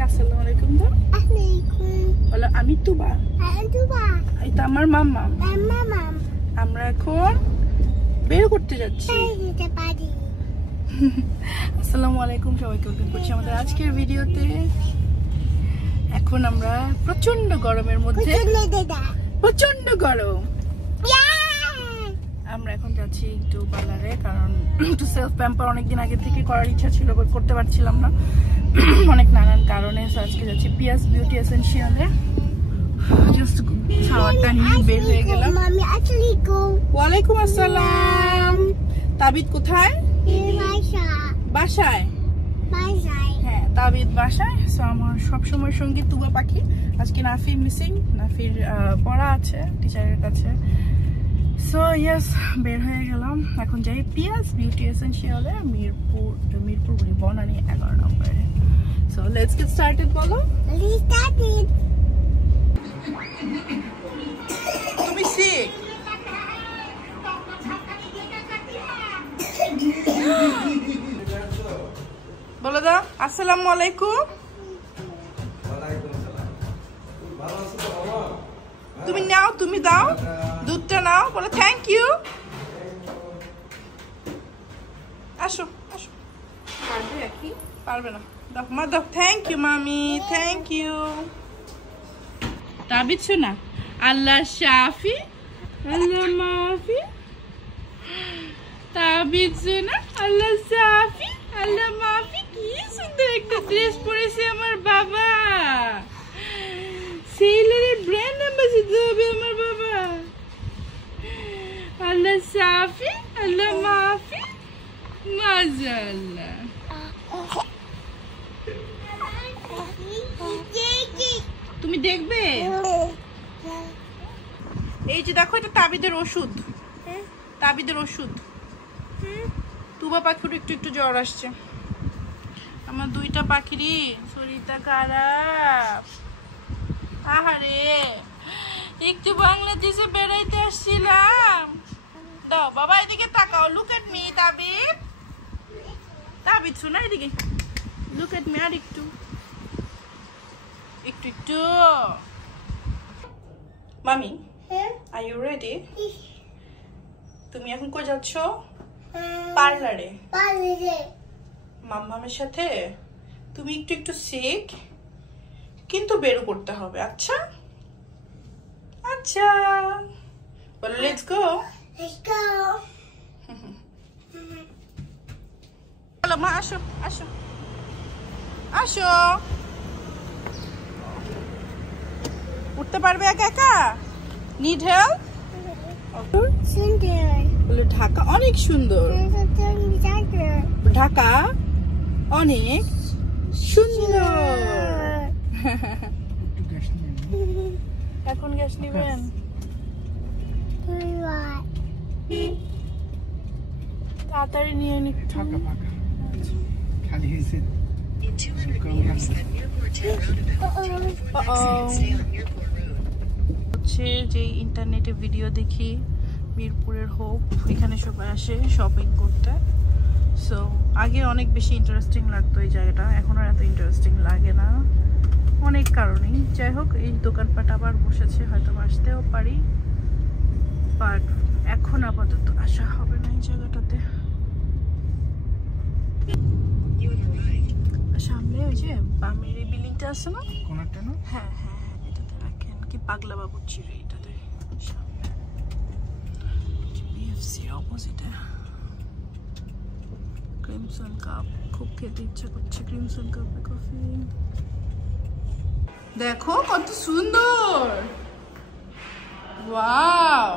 সবাইকে আসসালামু আলাইকুম। তো বলো আমি তুবা, এটা আমার মাম্মা। আমরা এখন বের করতে যাচ্ছি। আসসালামু আলাইকুম সবাইকে, ওয়েলকাম করছি আমাদের আজকের ভিডিওতে। এখন আমরা প্রচন্ড গরমের মধ্যে, প্রচন্ড গরম, আমরা এখন যাচ্ছি একটু পার্লারে, কারণ একটু সেলফ প্যাম্পার অনেকদিন আগে থেকে করার ইচ্ছা ছিল, করতে পারছিলাম না অনেক নানান কারণে। আজকে যাচ্ছি পিয়াস বিউটি এসেনশিয়ালে। জাস্ট শাওয়ারটা নিয়ে বের হয়ে গেলাম। ওয়ালাইকুম আসসালাম। তাবিদ কোথায়? বাসায়। হ্যাঁ, তাবিদ বাসায়। আমার সবসময় সঙ্গী তুবা পাখি। আজকে নাফি মিসিং, নাফির পড়া আছে টিচারের কাছে। সো ইয়েস, বের হয়ে গেলাম। এখন যাই পিয়াস বিউটি এসেনশিয়ালে, মিরপুর বনানী 11 নম্বরে। So let's get started. বলো তুমি শিখ। বলো দাও আসসালামু আলাইকুম। তুমি নাও, তুমি দাও, দুধটা নাও। বলো থ্যাংক ইউ। আসো আসো। পারবে কি? পারবে না। দাও মা, দাও। থ্যাংক ইউ মামি, থ্যাংক ইউ। তাবিদ শোনা, আল্লাহ শাফি আল্লাহ মাফি। তাবিদ শোনা, আল্লাহ শাফি আল্লাহ মাফি। কি সুন্দর একটা ড্রেস পরেছে আমার বাবা। সেলরের ব্র্যান্ড অ্যাম্বাসেডর হবে আমার বাবা। আল্লাহ শাফি আল্লাহ মাফি, মাশাআল্লাহ। তুমি দেখবে? এই যে দেখো, এটা তাবিদের ওষুধ, তাবিদের ওষুধ। তুবা পাখির একটু একটু জ্বর আসছে। আমার দুইটা পাখিরই শরীরটা খারাপ। আহারে, একটু বাংলাদেশে বেড়াইতে আসছিলাম। দাও বাবা, এদিকে তাকাও। Look at me তাবিদ। তাবিদ শোনা, এদিকে লুক এট মি। আর একটু একটু একটু। মামি, আর ইউ রেডি? তুমি এখন কই যাচ্ছ? পার্লারে। মাম্মামের সাথে। তুমি একটু একটু শেখ, কিন্তু বেরো করতে হবে। আচ্ছা আচ্ছা, বলো লেটস গো। চলো মা, আসো আসো আসো। উঠতে পারবে একা একা? Need help? বলো ঢাকা অনেক সুন্দর। ঢাকা অনেক সুন্দর। এখন গ্যাস নিবেন? তাড়াতাড়ি নিয়ে নি। হচ্ছে যে ইন্টারনেটে ভিডিও দেখি মিরপুরের হোপ, এখানে সবাই আসে শপিং করতে। সো আগে অনেক বেশি ইন্টারেস্টিং লাগতো এই জায়গাটা, এখন আর এত ইন্টারেস্টিং লাগে না অনেক কারণেই। যাই হোক, এই দোকানপাট আবার বসেছে, হয়তো আসতেও পারি, বাট এখন আপাতত আসা হবে না এই জায়গাটাতে। সামনে ওই যে বামের এই বিল্ডিংটা আছে না, কোনটা না? হ্যাঁ হ্যাঁ হ্যাঁ, এটাতে রাখেন কি পাগলা বাবুর্চির এইটাতে সামনে, বিএফসি অপোজিটে। ক্রিমসন কাপ, খুব খেতে ইচ্ছা করছে ক্রিমসন কাপে কফি। দেখো কত সুন্দর, ওয়াও।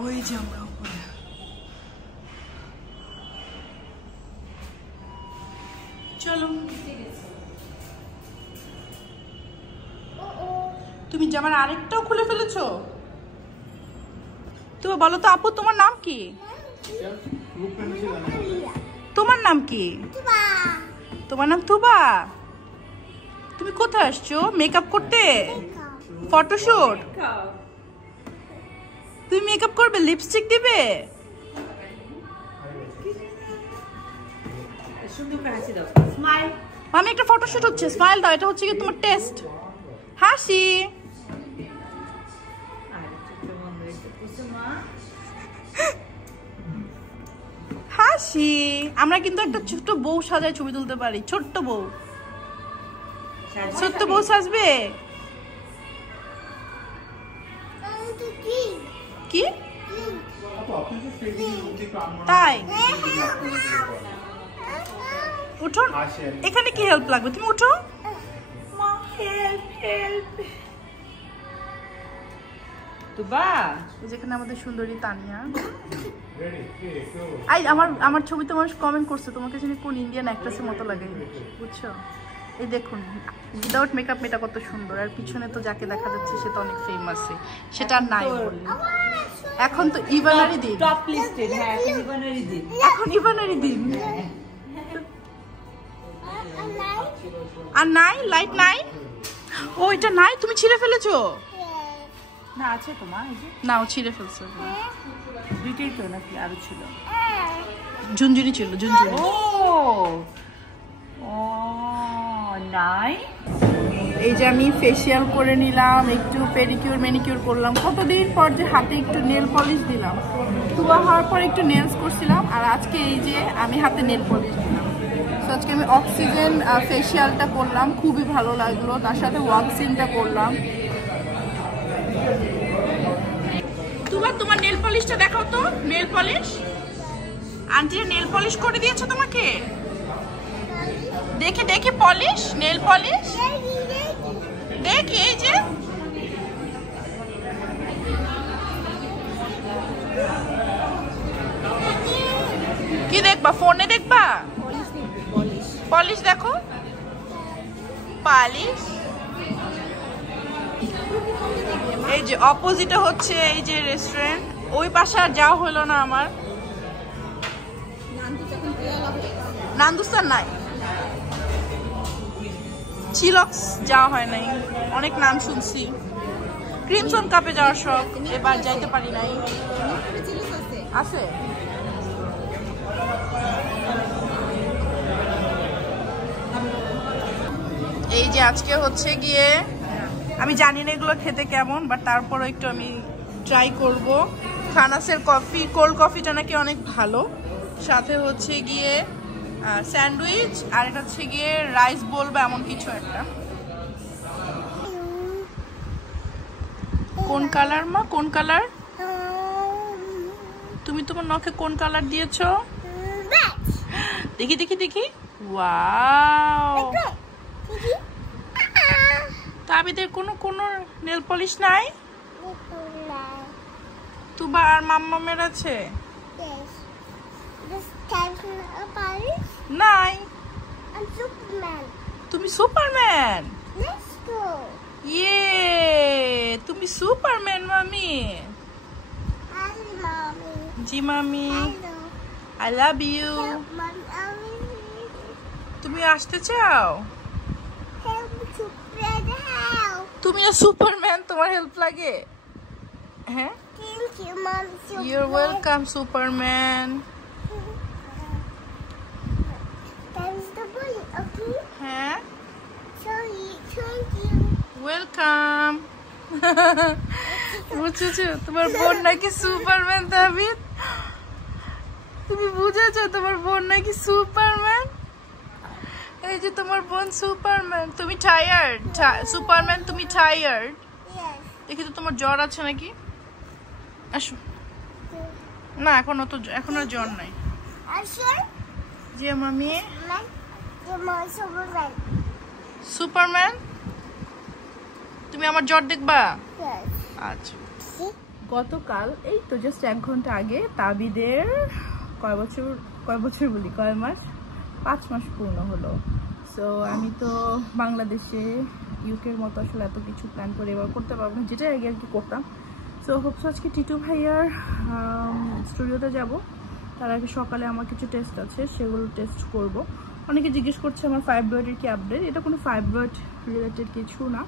ওই যে আমরা উপরে। চলো, তুমি জামার আরেকটাও খুলে ফেলেছো। তুমি বলো তো আপু, তোমার নাম কি? তোমার নাম কি? তোমার নাম তুবা। তুমি কোথায় আসছো মেকআপ করতে? ফটোশুট? তুমি মেকআপ করবে, লিপস্টিক দিবে? সুন্দর করে হাসি দাও, স্মাইল। আমি একটা ফটোশুট হচ্ছে, স্মাইল দাও। এটা হচ্ছে কি তোমার টেস্ট। হাসি। হাসি। আমরা কিন্তু একটা ছোট্ট বউ সাজায় ছবি তুলতে পারি। ছোট্ট বউ, ছোট্ট বউ সাজবে কি? তাই উঠো, এখানে কি হেল্প লাগবে? তুমি উঠো। যেখানে আমাদের সুন্দরী তানিয়া। আমার ছবিতে মানুষ কমেন্ট করছে তোমাকে জানি কোন ইন্ডিয়ান অ্যাক্ট্রেসের মতো লাগে, বুঝছো? এই দেখুন, উইদাউট মেকআপ মেয়েটা কত সুন্দর। আর পিছনে তো যাকে দেখা যাচ্ছে সে তো অনেক ফেমাস, সেটা আর নাই বললে। এখন তো ইভানারি দিন, টপ লিস্টেড। হ্যাঁ, এখন ইভানারি দিন। এখন ইভানারি দিন। আর নাই, লাইট নাই। ও এটা নাই, তুমি ছিঁড়ে ফেলেছো? না, আছে তো মা, এই যে। না, ও ছিঁড়ে ফেলছো। দুইটাই তো নাকি আরো ছিল? ঝুনঝুনি ছিল, ঝুনঝুনি। ও নাই। এই যে আমি ফেসিয়াল করে নিলাম, একটু পেডিকিউর ম্যানিকিউর করলাম। কতদিন পর যে হাতে একটু নেল পলিশ দিলাম। তুবা হওয়ার পর একটু নেলস করছিলাম, আর আজকে এই যে আমি হাতে নেল পলিশ দিলাম। তো আজকে আমি অক্সিজেন ফেসিয়ালটা করলাম, খুবই ভালো লাগলো। তার সাথে ওয়াক্সিংটা করলাম। তোমার নেল পলিশটা দেখাও তো। Nail polish aunty nail polish করে দিয়েছো তোমাকে? দেখি দেখি পলিশ, নেল পলিশ দেখি। এই যে কি দেখবা? ফোনে দেখবা? পলিশ দেখো, পলিশ। এই যে অপোজিটে হচ্ছে এই যে রেস্টুরেন্ট। ওই পাশে আর যাওয়া হলো না আমার। নান্দুস্তান নাই, চিলক্স যাওয়া হয় নাই। অনেক নাম শুনছি। ক্রিমসন কাপে যাওয়ার শখ, এবার যাইতে পারি নাই। আছে এই যে আজকে হচ্ছে গিয়ে, আমি জানি না এগুলো খেতে কেমন, বাট তারপরে একটু আমি ট্রাই করব। খানাসের কফি, কোল্ড কফিটা নাকি অনেক ভালো। সাথে হচ্ছে গিয়ে স্যান্ডউইচ, আর এটা হচ্ছে গিয়ে রাইস বোল বা এমন কিছু একটা। কোন কালার মা? কোন কালার? তুমি তোমার নখে কোন কালার দিয়েছো? দেখি দেখি দেখি। ওয়াও, তাবিদের কোনো নেল পলিশ নাই? তুবা আর মাম্মামের আছে? নাই। তুমি সুপারম্যান? ইয়ে, তুমি সুপারম্যান মামি? জি মামি, আই লাভ ইউ। তুমি আসতে চাও? তুমিও সুপারম্যান, তোমার হেল্প লাগে? হ্যাঁ, you're welcome সুপারম্যান। হ্যাঁ, ওয়েলকাম। বুঝেছো তোমার বোন নাকি সুপারম্যান? তাবিদ, তুমি বুঝেছো তোমার বোন নাকি সুপারম্যান? এই যে তোমার বোন সুপারম্যান। তুমি টায়ার্ড? সুপারম্যান তুমি টায়ার্ড? দেখি তো তোমার জ্বর আছে নাকি? আসো না, এখন আর জ্বর নাই। যে মামি সুপারম্যান, তুমি আমার জ্বর দেখবা? আচ্ছা। গতকাল এই তো জাস্ট 1 ঘন্টা আগে তাবিদের কয় বছর বলি, কয় মাস, 5 মাস পূর্ণ হলো। সো আমি তো বাংলাদেশে ইউকের মতো আসলে এত কিছু প্ল্যান করে এবার করতে পারবো না, যেটা আগে আর কি করতাম। সো হোপস আজকে টিটু ভাইয়ার স্টুডিওতে যাব। তার আগে সকালে আমার কিছু টেস্ট আছে, সেগুলো টেস্ট করব। অনেকে জিজ্ঞেস করছে আমার ফাইব্রয়েডের কি আপডেট। এটা কোনো ফাইব্রয়েড রিলেটেড কিছু না,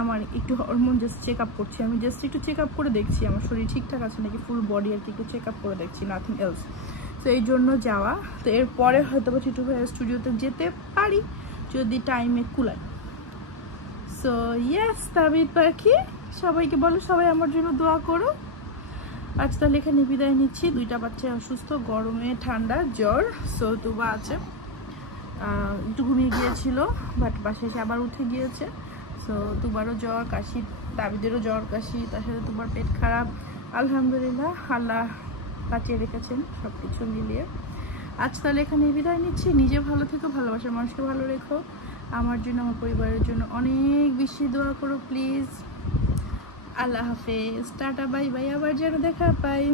আমার একটু হরমোন জাস্ট চেক আপ করছি। আমি জাস্ট একটু চেক আপ করে দেখছি আমার শরীর ঠিকঠাক আছে নাকি, ফুল বডি আর কি একটু চেক আপ করে দেখছি, নাথিং এলস। তো এই জন্য যাওয়া। তো এরপরে হয়তো বা টিটু ভাইয়ের স্টুডিওতে যেতে পারি যদি টাইমে কুলায়। সো ইয়েস তাবিদ পাখি, সবাইকে বলো সবাই আমার জন্য দোয়া করো। আজ তাহলে এখানে বিদায় নিচ্ছি। দুইটা বাচ্চা অসুস্থ, গরমে ঠান্ডা জ্বর। সো তুবা আছে, একটু ঘুমিয়ে গিয়েছিল, বাট বাসায় এসে আবার উঠে গিয়েছে। সো তুবারও জ্বর কাশি, তাবিদেরও জ্বর কাশি, তার সাথে তোমার পেট খারাপ। আলহামদুলিল্লাহ আল্লাহ বাঁচিয়ে রেখেছেন সব কিছু মিলিয়ে। আজ তাহলে এখানে বিদায় নিচ্ছি। নিজে ভালো থেকো, ভালোবাসার মানুষকে ভালো রেখো। আমার জন্য, আমার পরিবারের জন্য অনেক বেশি দোয়া করো প্লিজ। আল্লাহ হাফেজ, টাটা, বাই বাই, আবার যেন দেখা পাই।